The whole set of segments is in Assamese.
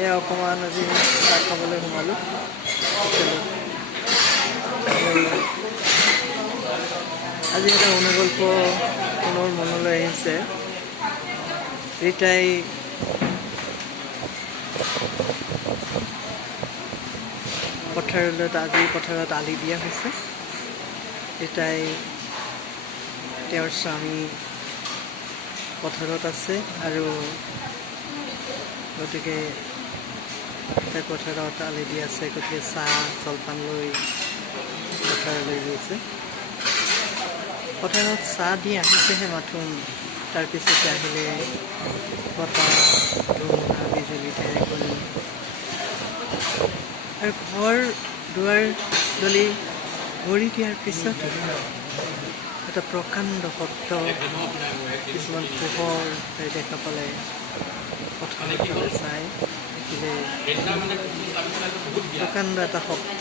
এয়া অকণমান আজি চাহ খাবলৈ সোমালোঁ। আজি এটা অনুকল্প পুনৰ মনলৈ আহিছে। ৰীতাই পথাৰত আলি দিয়া হৈছে। ৰীতাই তেওঁৰ স্বামী পথাৰত আছে আৰু গতিকে তাই পথাৰত আলি দি আছে। গতিকে চাহ জলপান লৈ পথাৰলৈ গৈছে। পথাৰত চাহ দি আহিছেহে মাথোন, তাৰপিছতে আহিলে বতাহ, ধুমুহা, বিজুলী, ঢেৰেকনি আৰু ঘৰ দুৱাৰ দলি ভৰি দিয়াৰ পিছত এটা প্ৰকাণ্ড শব্দ, কিছুমান পোহৰ দেখা পালে পথাৰৰ ফালে চাই দেখিলে প্ৰকাণ্ড এটা শব্দ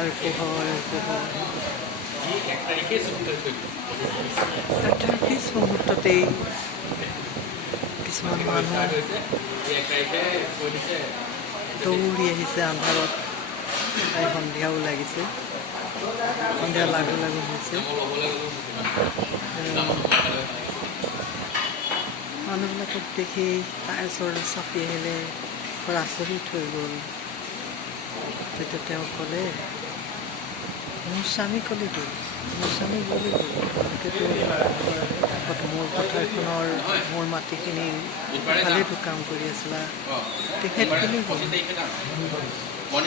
আৰু পোহৰ তাৰ পিছ মুহূৰ্ততেই কিছুমান মানুহ দৌৰি আহিছে আন্ধাৰত। সন্ধিয়াও লাগিছে, সন্ধিয়া লাগু লাগু হৈছে। মানুহবিলাকক দেখি তাইৰ ওচৰলৈ চাপি আহিলে বৰ আচৰিত হৈ গ'ল। তেতিয়া তেওঁ ক'লে, মোৰ স্বামী ক'লে গ'ল, মোৰ স্বামী গ'লে গ'ল, মোৰ পথাৰখনৰ মোৰ মাটিখিনি ভালেইটো কাম কৰি আছিলা, তেখেত ক'লে গ'ল।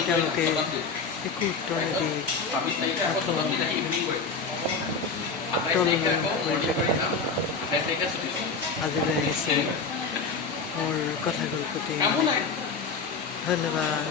তেওঁলোকে একো উত্তৰ নিদি আজিলৈ আহিছে। মোৰ কথা গল্পটি ধন্যবাদ।